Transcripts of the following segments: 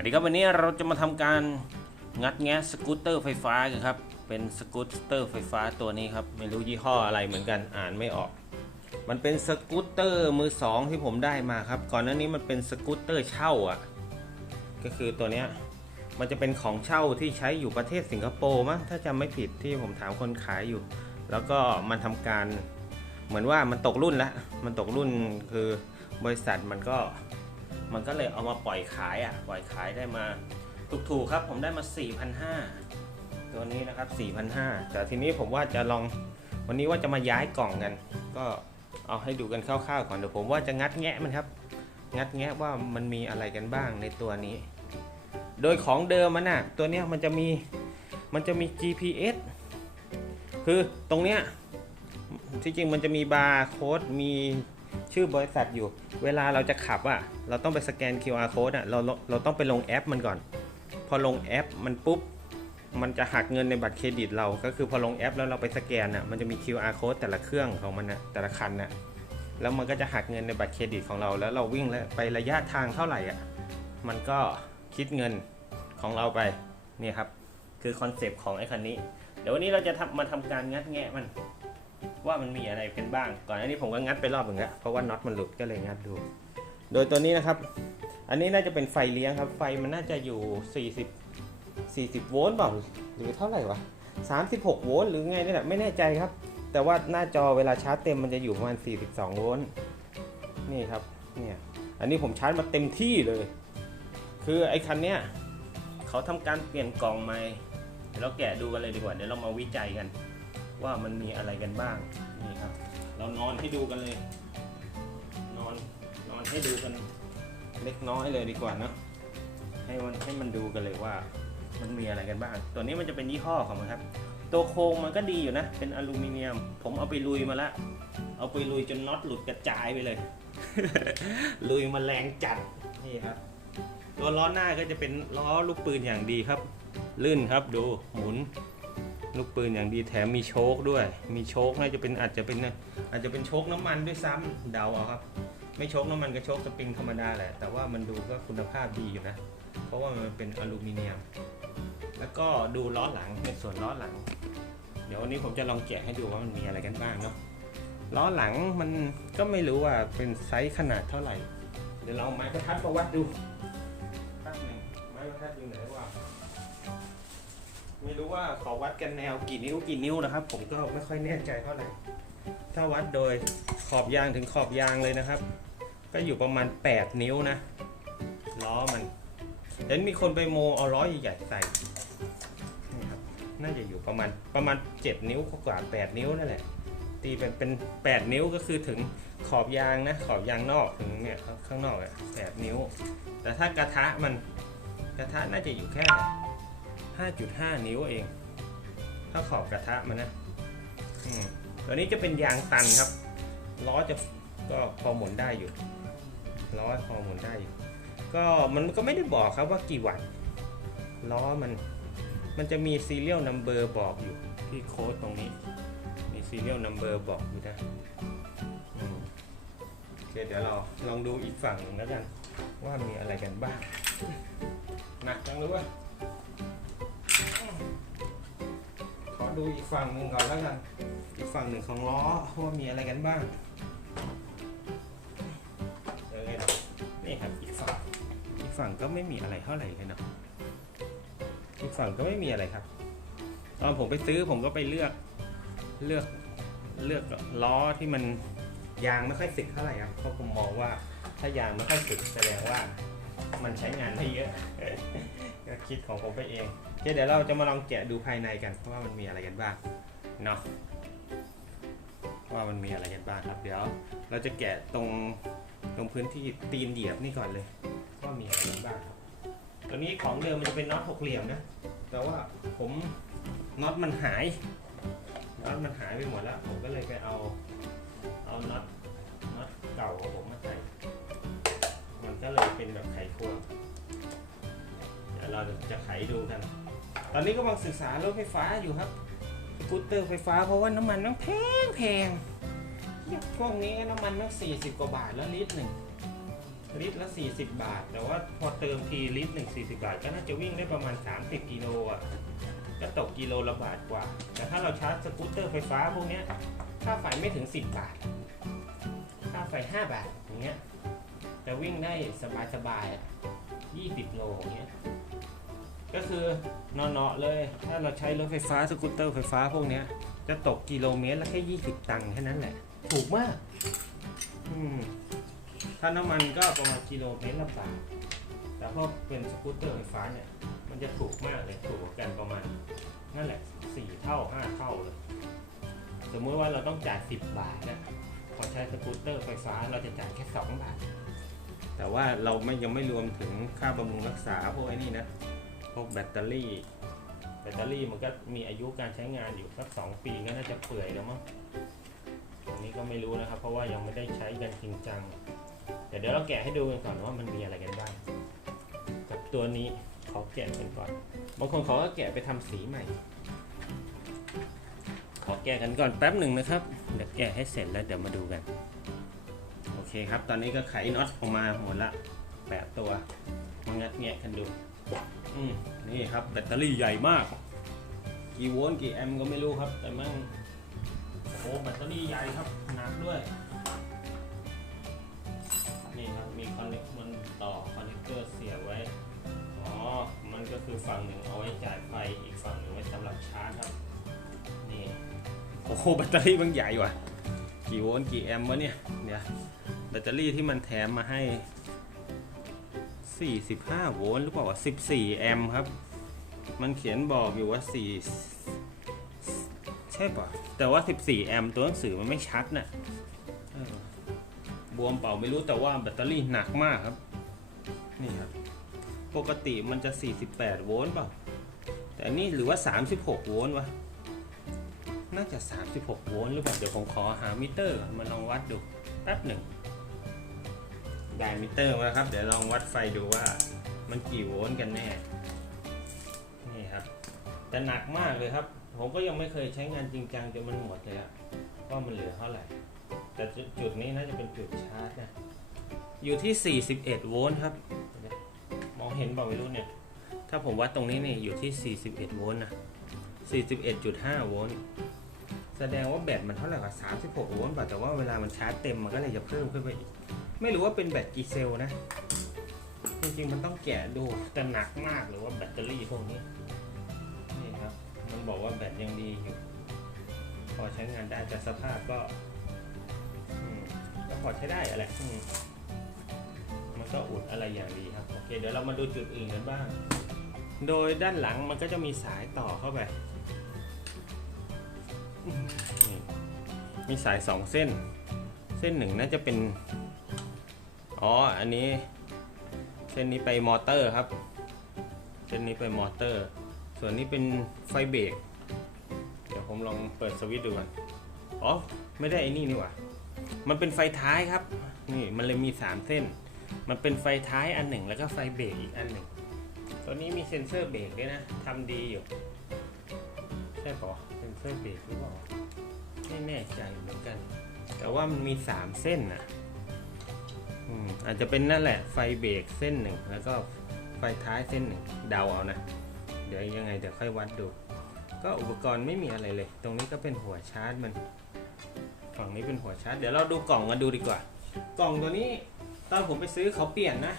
วัสดีครับวันนี้เราจะมาทำการงัดแงะสกูตเตอร์ไฟฟ้ากันครับ เป็นสกูตเตอร์ไฟฟ้าตัวนี้ครับ ไม่รู้ยี่ห้ออะไรเหมือนกันอ่านไม่ออก มันเป็นสกูตเตอร์มือสองที่ผมได้มาครับ ก่อนหน้านี้มันเป็นสกูตเตอร์เช่าอะ ก็คือตัวเนี้ยมันจะเป็นของเช่าที่ใช้อยู่ประเทศสิงคโปร์มั้งถ้าจำไม่ผิดที่ผมถามคนขายอยู่ แล้วก็มันทำการเหมือนว่ามันตกรุ่นแล้วมันตกรุ่นคือบริษัทมันก็ มันก็เลยเอามาปล่อยขายอะ ปล่อยขายได้มาถูกๆครับ ผมได้มา 4,500 ตัวนี้นะครับ 4,500 แต่ทีนี้ผมว่าจะลองวันนี้ว่าจะมาย้ายกล่องกัน ก็เอาให้ดูกันคร่าวๆก่อนเดี๋ยวผมว่าจะงัดแงะมันครับ งัดแงะว่ามันมีอะไรกันบ้างในตัวนี้ โดยของเดิมมันน่ะตัวเนี้ยมันจะมีมันจะมี GPS คือตรงเนี้ยที่จริงมันจะมีบาร์โค้ดมี ชื่อบริษัทอยู่ เวลาเราจะขับอะเราต้องไปสแกน QR code อะเราเราต้องไปลงแอปมันก่อน พอลงแอปมันปุ๊บมันจะหักเงินในบัตรเครดิตเรา ก็คือพอลงแอปแล้วเราไปสแกนอะมันจะมี QR code แต่ละเครื่องของมันอะแต่ละคันอะแล้วมันก็จะหักเงินในบัตรเครดิตของเรา แล้วเราวิ่งแล้วไประยะทางเท่าไหร่อะมันก็คิดเงินของเราไปนี่ครับ คือคอนเซปต์ของไอ้คันนี้ เดี๋ยววันนี้เราจะมาทำการงัดแงะมัน ว่ามันมีอะไรกันบ้าง ก่อนอันนี้ผมก็งัดไปรอบหนึ่งแล้วเพราะว่าน็อตมันหลุดก็เลยงัดดู โดยตัวนี้นะครับ อันนี้น่าจะเป็นไฟเลี้ยงครับ ไฟมันน่าจะอยู่ 40 40 โวลต์เปล่าหรือเท่าไหร่วะ 36 โวลต์หรือไงนี่แหละไม่แน่ใจครับ แต่ว่าหน้าจอเวลาชาร์จเต็มมันจะอยู่ประมาณ 42 โวลต์นี่ครับเนี่ยอันนี้ผมชาร์จมาเต็มที่เลย คือไอ้คันเนี้ยเขาทำการเปลี่ยนกล่องใหม่เดี๋ยวเราแกะดูกันเลยดีกว่าเดี๋ยวเรามาวิจัยกัน ว่ามันมีอะไรกันบ้างนี่ครับ เรานอนให้ดูกันเลย นอนนอนให้ดูกันเล็กน้อยเลยดีกว่าเนอะให้มันให้มันดูกันเลยว่า มันมีอะไรกันบ้าง ตัวนี้มันจะเป็นยี่ห้อของมันครับ ตัวโครงมันก็ดีอยู่นะ เป็นอลูมิเนียม ผมเอาไปลุยมาแล้วเอาไปลุยจนน็อตหลุดกระจายไปเลย ลุยมาแรงจัดนี่ครับ ตัวล้อหน้าก็จะเป็นล้อลูกปืนอย่างดีครับ ลื่นครับดูหมุน ลูกปืนอย่างดีแถมมีโชคด้วย มีโชคน่าจะเป็นอาจจะเป็นอาจจะเป็นโชคน้ำมันด้วยซ้ำเดาเอาครับ ไม่โชคน้ำมันก็โชคสปริงธรรมดาแหละ แต่ว่ามันดูก็คุณภาพดีอยู่นะ เพราะว่ามันเป็นอลูมิเนียม แล้วก็ดูล้อหลังในส่วนล้อหลัง เดี๋ยววันนี้ผมจะลองแกะให้ดูว่ามันมีอะไรกันบ้างเนาะล้อหลังมันก็ไม่รู้ว่าเป็นไซส์ขนาดเท่าไหร่ เดี๋ยวเราไม้บรรทัดมาวัดดูแป๊บหนึงไม้บรรทัดอยู่ไหนวะ ไม่รู้ว่าขอวัดกันแนวกี่นิ้วกี่นิ้วนะครับ ผมก็ไม่ค่อยแน่ใจเท่าไหร่ ถ้าวัดโดยขอบยางถึงขอบยางเลยนะครับ ก็อยู่ประมาณ 8 นิ้วนะล้อมันเห็นมีคนไปโมเอาล้อใหญ่ๆใส่นี่ครับน่าจะอยู่ประมาณประมาณ 7 นิ้วกว่า8นิ้วนั่นแหละตีเป็นเป็น 8 นิ้วก็คือถึงขอบยางนะ ขอบยางนอกถึงเนี่ยข้างนอกอะ8นิ้ว แต่ถ้ากระทะมันกระทะน่าจะอยู่แค่ 5.5 นิ้วเอง ถ้าขอบกระทะมันนะตัวนี้จะเป็นยางตันครับ ล้อจะก็พอหมุนได้อยู่ ล้อพอหมุนได้อยู่ ก็มันก็ไม่ได้บอกครับว่ากี่วัตต์ ล้อมัน มันจะมี serial number บอกอยู่ที่โค้ดตรงนี้ มี serial number บอกอยู่นะโอเคเดี๋ยวเราลองดูอีกฝั่งหนึ่งแล้วกัน ว่ามีอะไรกันบ้างหนักจังเลยเวะ ดูอีกฝั่งหนึ่งก่อนแล้วกัน อีกฝั่งหนึ่งของล้อว่ามีอะไรกันบ้างเออนี่ครับอีกฝั่งอีกฝั่งก็ไม่มีอะไรเท่าไหร่เลยเนาะอีกฝั่งก็ไม่มีอะไรครับ ตอนผมไปซื้อผมก็ไปเลือกเลือกเลือกล้อที่มันยางไม่ค่อยสึกเท่าไหร่ครับเพราะผมมองว่าถ้ายางไม่ค่อยสึกแสดงว่ามันใช้งานได้เยอะก็คิดของผมไปเอง เคเดี๋ยวเราจะมาลองแกะดูภายในกันว่ามันมีอะไรกันบ้างเนาะว่ามันมีอะไรกันบ้างครับ เดี๋ยว เราจะแกะตรงตรงพื้นที่ตีนเหยียบนี่ก่อนเลยว่ามีอะไรกันบ้างครับตัวนี้ของเดิมมันจะเป็นน็อตหกเหลี่ยมนะ แต่ว่าผมน็อตมันหายน็อตมันหายไปหมดแล้ว ผมก็เลยไปเอาเอาน็อตน็อตเก่าของผมมาใส่มันก็เลยเป็นแบบไขควง เราจะไขดูกัน ตอนนี้ก็กำลังศึกษารถไฟฟ้าอยู่ครับสกูตเตอร์ไฟฟ้าเพราะว่าน้ำมันต้องแพงแพงเหี้ยพวกนี้น้ำมันต้องสี่สิบกว่าบาทแล้วลิตรหนึ่งลิตรละ 40 บาท แต่ว่าพอเติมทีลิตรหนึ่ง40 บาท ก็น่าจะวิ่งได้ประมาณ 30 กิโลอะก็ตกกิโลละบาทกว่า แต่ถ้าเราชาร์จสกูตเตอร์ไฟฟ้าพวกนี้ค่าไฟไม่ถึง 10 บาท ค่าไฟ 5 บาทอย่างเงี้ยจะวิ่งได้สบายๆอะ20 โลอย่างเงี้ย ก็คือนอนๆเลย ถ้าเราใช้รถไฟฟ้าสกูตเตอร์ไฟฟ้าพวกนี้จะตกกิโลเมตรละแค่20ตังค์แค่นั้นแหละ ถูกมากอืมถ้าน้ำมันก็ประมาณกิโลเมตรละบาทแต่พอเป็นสกูตเตอร์ไฟฟ้าเนี่ย มันจะถูกมากเลยถูกกันประมาณนั่นแหละสี่เท่าห้าเท่าเลย สมมติว่าเราต้องจ่ายสิบบาทนะพอใช้สกูตเตอร์ไฟฟ้าเราจะจ่ายแค่สองบาท แต่ว่าเราไม่ยังไม่รวมถึงค่าบำรุงรักษาพวกไอ้นี่นะ วกแบตเตอรี่ แบตเตอรี่มันก็มีอายุการใช้งานอยู่สักสองปีก็น่าจะเปื่อยแล้วมั้งอันนี้ก็ไม่รู้นะครับ เพราะว่ายังไม่ได้ใช้กันจริงจังเดี๋ยวเดี๋ยวเราแกะให้ดูกันก่อนว่ามันมีอะไรกันบ้างกับตัวนี้ขอแกะกันก่อน บางคนเขาก็แกะไปทำสีใหม่ ขอแกะกันก่อนแป๊บหนึ่งนะครับ เดี๋ยวแกะให้เสร็จแล้วเดี๋ยวมาดูกัน โอเคครับ ตอนนี้ก็ไขน็อตออกมาหมดละแปดตัวมางัดแงะกันดู นี่ครับแบตเตอรี่ใหญ่มาก กี่โวลต์กี่แอมป์ก็ไม่รู้ครับ แต่มั่งโอ้แบตเตอรี่ใหญ่ครับหนักด้วย นี่ครับมีคอนเนคมันต่อคอนเนคเตอร์เสียบไว้ อ๋อ มันก็คือฝั่งหนึ่งเอาไว้จ่ายไฟอีกฝั่งหนึ่งไว้สำหรับชาร์จครับ นี่ โอ้โหแบตเตอรี่มันใหญ่ว่ะ กี่โวลต์กี่แอมป์วะเนี่ยเนี่ยแบตเตอรี่ที่มันแถมมาให้ 45 โวลต์หรือเปล่าวะ14 แอมป์ครับ มันเขียนบอกอยู่ว่า 4 ใช่ป่ะ แต่ว่า 14 แอมป์ตัวหนังสือมันไม่ชัดน่ะเออบวมเปล่าไม่รู้แต่ว่าแบตเตอรี่หนักมากครับ นี่ครับ ปกติมันจะ 48 โวลต์เปล่าแต่อันนี่หรือว่า 36 โวลต์วะ น่าจะ 36 โวลต์หรือเปล่า เดี๋ยวผมขอหามิเตอร์ก่อนมาลองวัดดูแป๊บหนึ่ง ได้มิเตอร์มาแล้วครับ เดี๋ยวลองวัดไฟดูว่ามันกี่โวลต์กันแน่ นี่ครับ แต่หนักมากเลยครับ ผมก็ยังไม่เคยใช้งานจริงจังจนมันหมดเลยอะว่ามันเหลือเท่าไหร่ แต่จุดจุดนี้น่าจะเป็นจุดชาร์จนะ อยู่ที่ 41 โวลต์ครับ มองเห็นเปล่าไม่รู้เนี่ย ถ้าผมวัดตรงนี้นี่อยู่ที่ 41 โวลต์นะ 41.5 โวลต์แสดงว่าแบตมันเท่าไหร่กับ36 โวลต์ป่ะแต่ว่าเวลามันชาร์จเต็มมันก็เลยจะเพิ่มขึ้นไปอีก ไม่รู้ว่าเป็นแบตกี่เซลล์นะ จริงๆมันต้องแกะดูแต่หนักมากหรือว่าแบตเตอรี่พวกนี้ นี่ครับ มันบอกว่าแบตยังดีอยู่ พอใช้งานได้แต่สภาพก็ก็พอใช้ได้อะไรมันก็อุดอะไรอย่างดีครับ โอเค เดี๋ยวเรามาดูจุดอื่นกันบ้าง โดยด้านหลังมันก็จะมีสายต่อเข้าไป มีสายสองเส้น เส้นหนึ่งน่าจะเป็น อ๋อ อันนี้ เส้นนี้ไปมอเตอร์ครับ เส้นนี้ไปมอเตอร์ ส่วนนี้เป็นไฟเบรก เดี๋ยวผมลองเปิดสวิตช์ดูก่อน อ๋อ ไม่ได้ไอ้นี่นี่หว่า มันเป็นไฟท้ายครับ นี่มันเลยมีสามเส้น มันเป็นไฟท้ายอันหนึ่งแล้วก็ไฟเบรกอีกอันหนึ่ง ตัวนี้มีเซ็นเซอร์เบรกด้วยนะทำดีอยู่ ใช่ปะเซ็นเซอร์เบรกหรือเปล่าไม่แน่ใจเหมือนกัน แต่ว่ามันมีสามเส้นนะ อาจจะเป็นนั่นแหละไฟเบรกเส้นหนึ่งแล้วก็ไฟท้ายเส้นหนึ่งเดาเอานะ เดี๋ยวยังไงเดี๋ยวค่อยวัดดู ก็อุปกรณ์ไม่มีอะไรเลย ตรงนี้ก็เป็นหัวชาร์จมันฝั่งนี้เป็นหัวชาร์จเดี๋ยวเราดูกล่องกันดูดีกว่า กล่องตัวนี้ตอนผมไปซื้อเขาเปลี่ยนนะ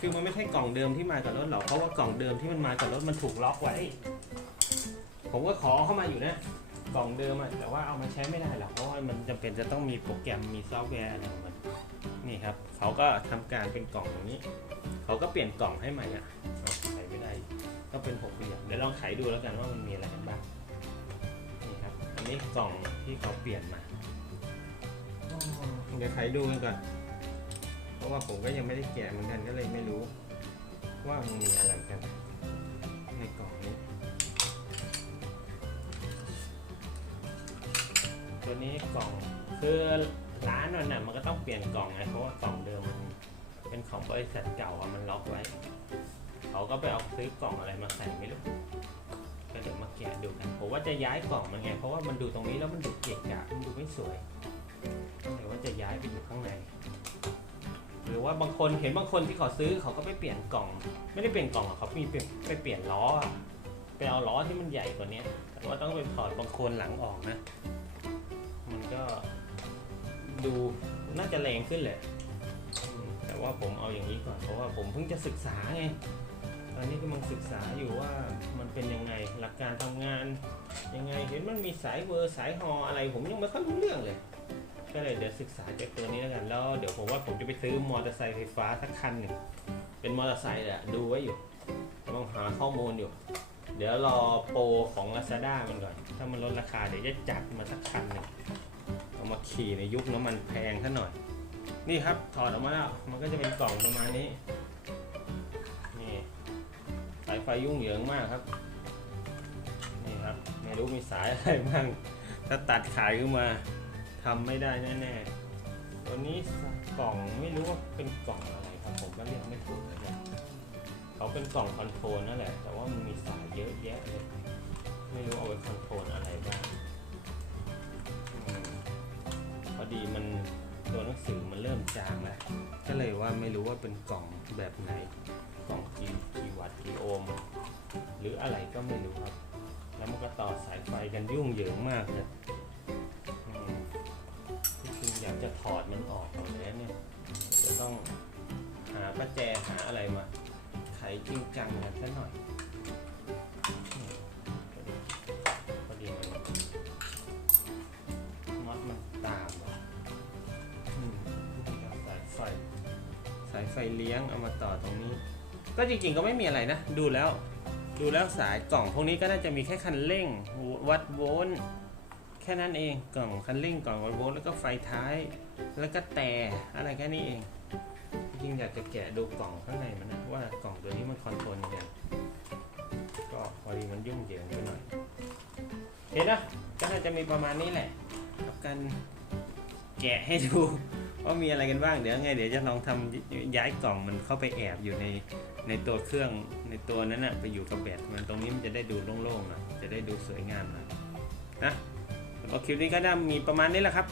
คือมันไม่ใช่กล่องเดิมที่มากับรถหรอกเพราะว่ากล่องเดิมที่มันมากับรถมันถูกล็อกไว้ ผมก็ขอเข้ามาอยู่นะกล่องเดิมอะแต่ว่าเอามาใช้ไม่ได้หรอกเพราะว่ามันจำเป็นจะต้องมีโปรแกรมมีซอฟต์แวร์อะไรของมัน นี่ครับเขาก็ทำการเป็นกล่องอย่างนี้ เขาก็เปลี่ยนกล่องให้ใหม่อะเอาใส่ไม่ได้ ก็เป็นหกเหลี่ยมเดี๋ยวลองไขดูแล้วกันว่ามันมีอะไรกันบ้างนี่ครับอันนี้กล่องที่เขาเปลี่ยนมาเดี๋ยวไขดูกันก่อนเพราะว่าผมก็ยังไม่ได้แกะเหมือนกันก็เลยไม่รู้ ว่ามันมีอะไรกัน ในกล่องนี้ ตัวนี้กล่องคือ ร้านนั่นน่ะมันก็ต้องเปลี่ยนกล่องไงเพราะว่ากล่องเดิมมันเป็นของบริษัทเก่าอะมันล็อกไว้ เขาก็ไปเอาซื้อกล่องอะไรมาใส่ไม่รู้ก็เดี๋ยวมาแกะดูกันผมว่าจะย้ายกล่องมันไงเพราะว่ามันดูตรงนี้แล้วมันดูเกะกะมันดูไม่สวยก็เลยว่าจะย้ายไปอยู่ข้างใน หรือว่าบางคนเห็นบางคนที่เขาซื้อเขาก็ไปเปลี่ยนกล่อง ไม่ได้เปลี่ยนกล่องหรอกเขามีไปไปเปลี่ยนล้อไปเอาล้อที่มันใหญ่กว่านี้แต่ว่าต้องไปถอดบางคนหลังออกนะ มันก็ ดูน่าจะแรงขึ้นแหละ แต่ว่าผมเอาอย่างนี้ก่อนเพราะว่าผมเพิ่งจะศึกษาไงตอนนี้กำลังศึกษาอยู่ว่ามันเป็นยังไงหลักการทำงานยังไงเห็นมันมีสายเวอร์สายฮออะไร ผมยังไม่ค่อยรู้เรื่องเลย ก็เลยเดี๋ยวศึกษาจากตัวนี้แล้วกันแล้วเดี๋ยวผมว่าผมจะไปซื้อมอเตอร์ไซค์ไฟฟ้าสักคันหนึ่งเป็นมอเตอร์ไซค์แหละดูไว้อยู่กำลังหาข้อมูลอยู่ เดี๋ยวรอโปรของ Lazada มันก่อน ถ้ามันลดราคาเดี๋ยวจะจัดมาสักคันหนึ่ง มาขี่ในยุคน้ำมันแพงซะหน่อย นี่ครับถอดออกมาแล้วมันก็จะเป็นกล่องประมาณนี้นี่สายไฟยุ่งเหยิงมากครับนี่ครับไม่รู้มีสายอะไรบ้างถ้าตัดขายขึ้นมาทำไม่ได้แน่ๆตัวนี้กล่องไม่รู้ว่าเป็นกล่องอะไรครับผมก็เรียกไม่ถูกเลยเขาเป็นกล่องคอนโทรลนั่นแหละแต่ว่ามันมีสายเยอะแยะเลยไม่รู้เอาไว้คอนโทรลอะไรบ้าง ดีมันตัวหนังสือมันเริ่มจางแล้ว ก็เลยว่าไม่รู้ว่าเป็นกล่องแบบไหน กล่องกี่กี่วัตต์กี่โอห์มหรืออะไรก็ไม่รู้ครับ แล้วมันก็ต่อสายไฟกันยุ่งเหยิงมากเลยอืมที่จริงอยากจะถอดมันออกหมดแล้วเนี่ยจะต้องหาประแจหาอะไรมาไขจริงจังกันซะหน่อยายไฟเลี้ยงเอามาต่อตรงนี้ ก็จริงๆก็ไม่มีอะไรนะ ดูแล้ว ดูแล้วสายกล่องพวกนี้ก็น่าจะมีแค่คันเร่งวัดโวลต์แค่นั้นเองกล่องคันเร่งกล่องวัดโวลต์แล้วก็ไฟท้าย แล้วก็แต่อะไรแค่นี้เองจริงอยากจะแกะดูกล่องข้างในมันนะว่ากล่องตัวนี้มันคอนโทรลยังไงก็พอดีมันยุ่งเหยิงไปหน่อยเห็นนะก็น่าจะมีประมาณนี้แหละกับการแกะให้ดู ว่ามีอะไรกันบ้างเดี๋ยวไงเดี๋ยวจะลองทำย้ายกล่องมันเข้าไปแอบอยู่ในในตัวเครื่องในตัวนั้นนะไปอยู่กับแบตมันตรงนี้มันจะได้ดูโล่งๆน่อยจะได้ดูสวยงามน่อยนะสำหรับคลิปนี้ก็ได้มีประมาณนี้แหละครับ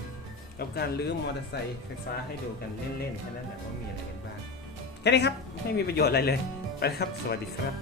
กับการลื้อมอเตอร์ไซค์ไฟฟ้าให้ดูกันเล่นๆแค่นั้นแหละว่ามีอะไรกันบ้างแค่นี้ครับไม่มีประโยชน์อะไรเลยไปครับ สวัสดีครับ